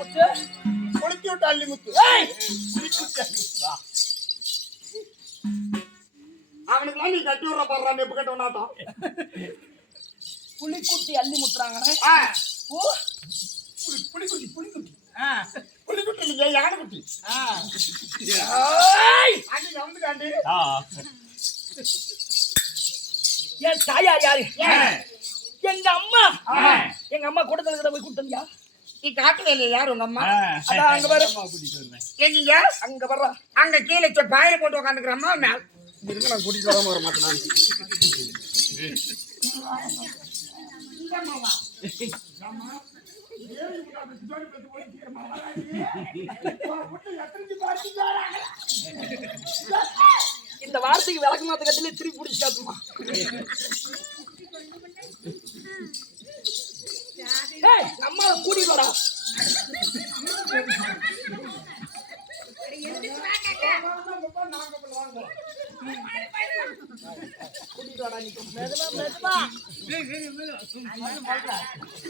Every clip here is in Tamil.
முத்து குளிச்சு விட்டு அள்ளி முத்து அவனுக்குலாம் நீ கட்டி விடுற பாடுறான் எப்ப கட்டவனாட்டம் புலிக்குட்டி அள்ளி முத்துறாங்க புலிக்குட்டி புலிக்குட்டி புலிக்குட்டி இல்லையா யானை குட்டி வந்துக்காண்டி என் தாயார் யாரு எங்க அம்மா கூட்டத்துல போய் கூட்டணியா நீ காட்டுல இல்லையா யாரு உங்க அம்மா அதான் அங்க வர எங்க அங்க வர்றா அங்க கீழே பாயில போட்டு உட்காந்துக்கிற அம்மா மேல இதுக்கு நான் கூட்டிட்டு வராம வர மாட்டேன் இந்த வார்த்தைக்கு விளக்கமாத்த கட்டிலே திருப்பி பிடிச்சி காட்டுமா அம்மாவை கூட்டிட்டு வரா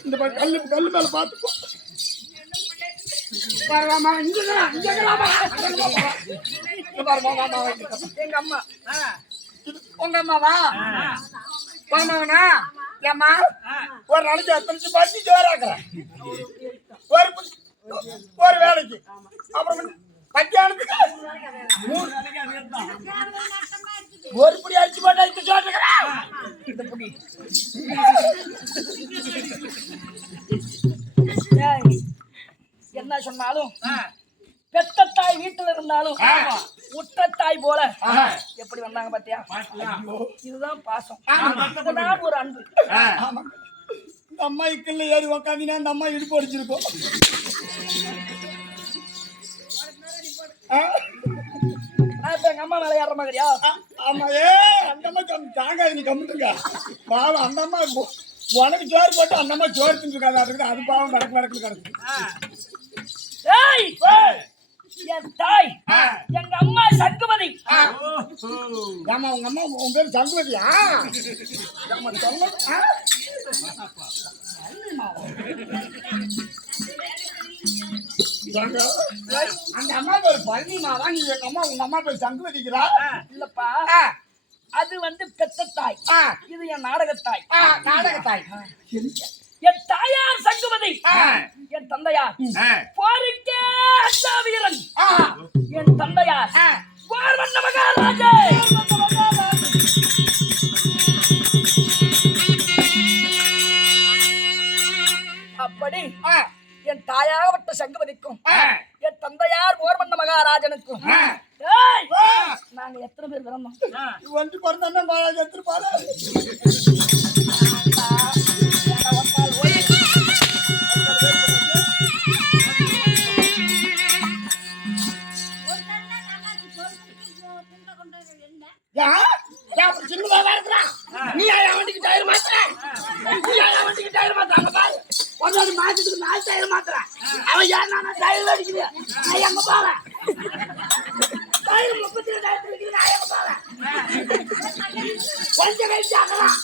இந்த கல்லு மேல பாத்துக்கோ எங்க அம்மா உங்க அம்மாவா மாமாவனா ஏம்மா ஒரு நாளைக்கு எத்தனை பார்த்து ஜோராக்குறேன் ஒரு வேலைக்கு அப்புறம் மத்தியானத்துக்கு ஒரு புடி அடிச்சு போட்டா இப்ப சொல்றேன் இந்த புடி என்ன சொன்னாலும் பெத்த தாய் வீட்டுல இருந்தாலும் உற்ற தாய் போல எப்படி வந்தாங்க பாத்தியா இதுதான் பாசம் இதுதான் ஒரு அன்பு இந்த அம்மா இக்கல்ல ஏறி உக்காந்தினா அந்த அம்மா இடுப்பு அடிச்சிருக்கோம் இப்ப எங்க அம்மா மேல ஏற மாதிரியா ஆமா அந்த அம்மா தாங்காது நீ கம்மிட்டுங்க பாவம் அந்த அம்மா உனக்கு சோறு போட்டு அந்த அம்மா சோறு தின்னுருக்காது அதுக்கு அது பாவம் கடக்கு கிடக்கு என் தாய் எங்க அம்மா சங்குமதி ஆமா உங்க அம்மா உன் பேர் சங்குமதியா அந்த அம்மா பேர் பழனிமாவா நீ எங்க அம்மா உங்க அம்மா பேர் சங்குமதிக்கிறா இல்லப்பா அது வந்து பெத்த தாய் இது என் நாடகத்தாய் என் தாயார் சங்குமதி என் தந்தையார் போருக்கே அச்சா வீரன் என் தந்தையார் போர்வண்ண மகாராஜா அப்படி என் தாயாகப்பட்ட சங்குமதிக்கும் என் தந்தையார் போர்வண்ண மகாராஜனுக்கும் நாங்க எத்தனை பேர் பிறந்தோம் வந்து பிறந்தா மகாராஜா எத்திருப்பாரு சின்னதா இருக்கிறான் நீ வண்டிக்கு டயர் மாத்துறாங்க பாரு ஒரு மாசத்துக்கு 4 டயர் மாத்துறான் அவன் யார் நானா டயர் அடிக்கிறேன் நான் எங்க போவேன் டயர் 32 டயர் அடிக்கிறேன் நான் எங்க போவேன் கொஞ்சம் கழிச்சு ஆகலாம்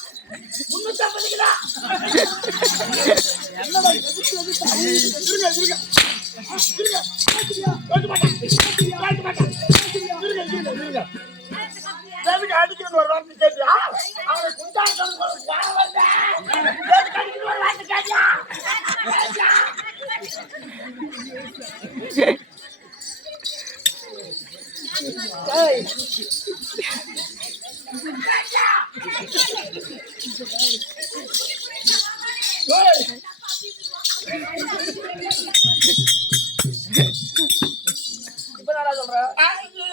350 கிலோ அடிக்கணும் ஒரு வார்த்தை கேட்டியா அவனை குண்டாங்க ஒரு வார்த்தை கேட்டியா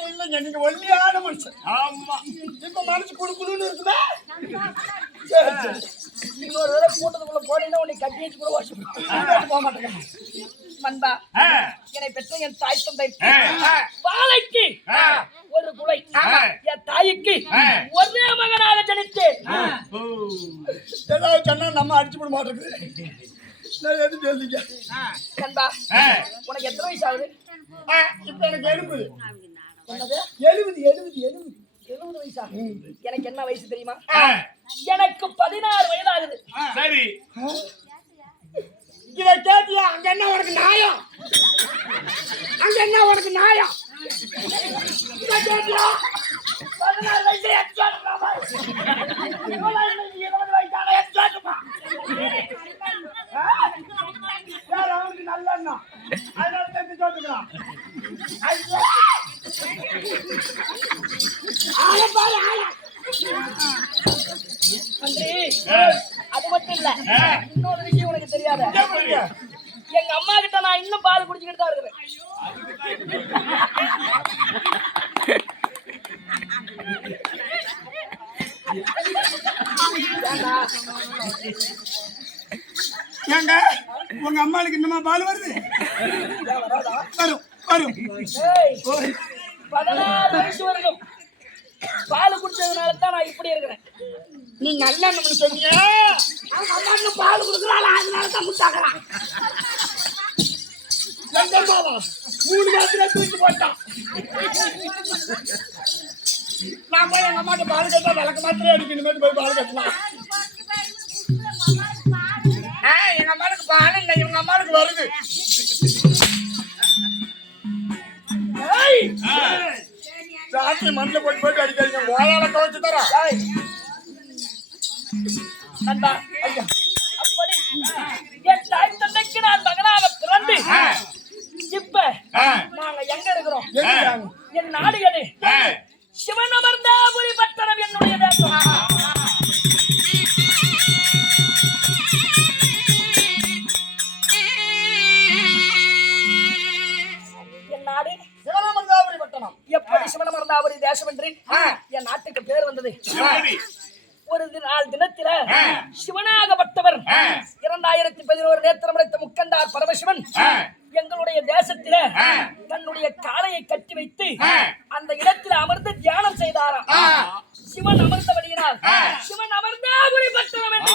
இல்லைங்க நீங்க ஒல்லியான மனுஷன் ஆமா இப்ப மனசு குடுக்கணும்னு இருக்குதா இன்னொரு தடவை கூட்டத்துக்குள்ள போனீங்கன்னா உன்னை கட்டி வச்சு கூட போக மாட்டேங்க மன்பா என்னை பெற்ற என் தாய் தந்தை வாழைக்கு ஒரு குலை என் தாய்க்கு ஒரே மகனாக ஜனித்தேன் ஏதாவது சொன்னா நம்ம அடிச்சு விட மாட்டேங்குது நான் எது சொல்லிக்க மன்பா உனக்கு எத்தனை வயசு ஆகுது இப்ப எனக்கு 70 வயசா எனக்கு என்ன வயசு தெரியுமா எனக்கு 16 வயது ஆகுது சரி இத கேட்டியா அங்க என்ன உனக்கு நியாயம் அங்க என்ன உனக்கு நியாயம்? 16 வயசுல எக்ஸாட்டுமா? 20 வயசான எக்ஸாட்டுமா? அவனுக்கு நல்ல எண்ணம், அதனால தெரிஞ்சு சொல்லுகிறான். ஆள பாரு ஆள. மந்திரி, அது மட்டும் இல்ல, இன்னொரு விஷயம் உனக்கு தெரியாத. எங்க அம்மா கிட்ட நான் இன்னும் பால் குடிச்சுக்கிட்டு தான் இருக்கிறேன். ஏங்க உங்க அம்மாளுக்கு இன்னமா பால் வருது? வரும் வரும். 16 வயசு வரைக்கும் பால் குடிச்சதுனால தான் நான் இப்படி இருக்கிறேன். நீ நல்ல நம்மளுக்கு சொன்னீங்க. அவங்க அம்மாவுக்கு பால் கொடுக்குறாள், அதனால தான் முட்டாக்குறான். 3 மாசத்துல தூக்கி போட்டான். நான் போய் எங்க அம்மாட்ட பால் கட்டா விளக்க மாத்திரே அடிக்கணும், போய் பால் கட்டலாம். எங்க அம்மாவுக்கு பால் இல்லை, இவங்க அம்மாவுக்கு வருது. சாத்தி மண்ணில் போட்டு போட்டு அடிக்காதீங்க, ஓயால துவைச்சு தர. நண்பா, அப்படி என் தாய் தந்தைக்கு நான் மகனாக பிறந்து இப்ப நாங்க எங்க இருக்கிறோம்? என் நாடு எது? சிவன் அமர்ந்தாபுரி பட்டணம் என்னுடைய தேசம். என் நாடு சிவனமர்ந்தாபுரி பட்டணம். எப்படி சிவனமர்ந்தாபுரி தேசம் என்று என் நாட்டுக்கு பேர் வந்தது? ஒரு நாள் தினத்தில சிவனாகப்பட்டவர் 2011 நேத்திரமடைத்த முக்கண்டார் பரமசிவன் எங்களுடைய தேசத்தில தன்னுடைய காளையை கட்டி வைத்து அந்த இடத்தில் அமர்ந்து தியானம் செய்தாராம். சிவன் அமர்ந்தபடியினால் சிவன் அமர்ந்தாபுரி பட்டணம் என்று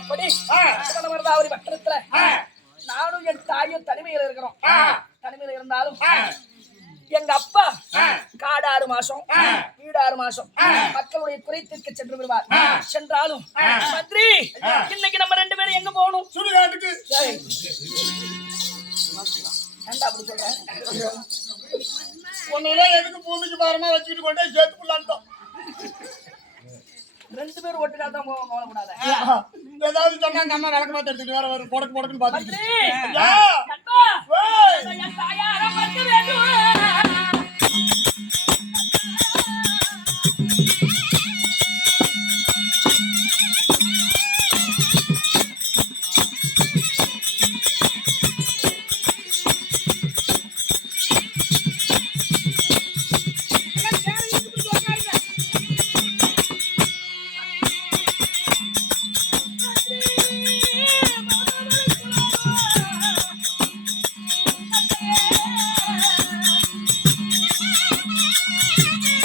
அப்படி சிவன் அமர்ந்தாபுரி பட்டணத்துல நானும் என் தாயும் தனிமையில் இருக்கிறோம். தனிமையில் இருந்தாலும் எங்க அப்பா காடு 6 மாசம் வீடு 6 மாசம் மக்களுடைய குறைத்திற்கு சென்று விடுவார். சென்றாலும் மந்திரி, இன்னைக்கு நம்ம 2 பேரும் எங்க போகணும்? சுடுகாட்டுக்கு. ஏண்டா அப்படி சொல்றேன்? உன்னெல்லாம் எதுக்கு பூமிக்கு பாரமா வச்சுட்டு கொண்டே சேர்த்துக்குள்ளான்ட்டோம். 2 பேரும் ஒட்டுக்கா தான் போவோம், கவலைப்படாத. ஏதாவது சொன்னா அம்மா விளக்கமா எடுத்துட்டு வேற ஒரு பொடக்கு பொடக்குன்னு பாத்துட்டு. மந்திரி,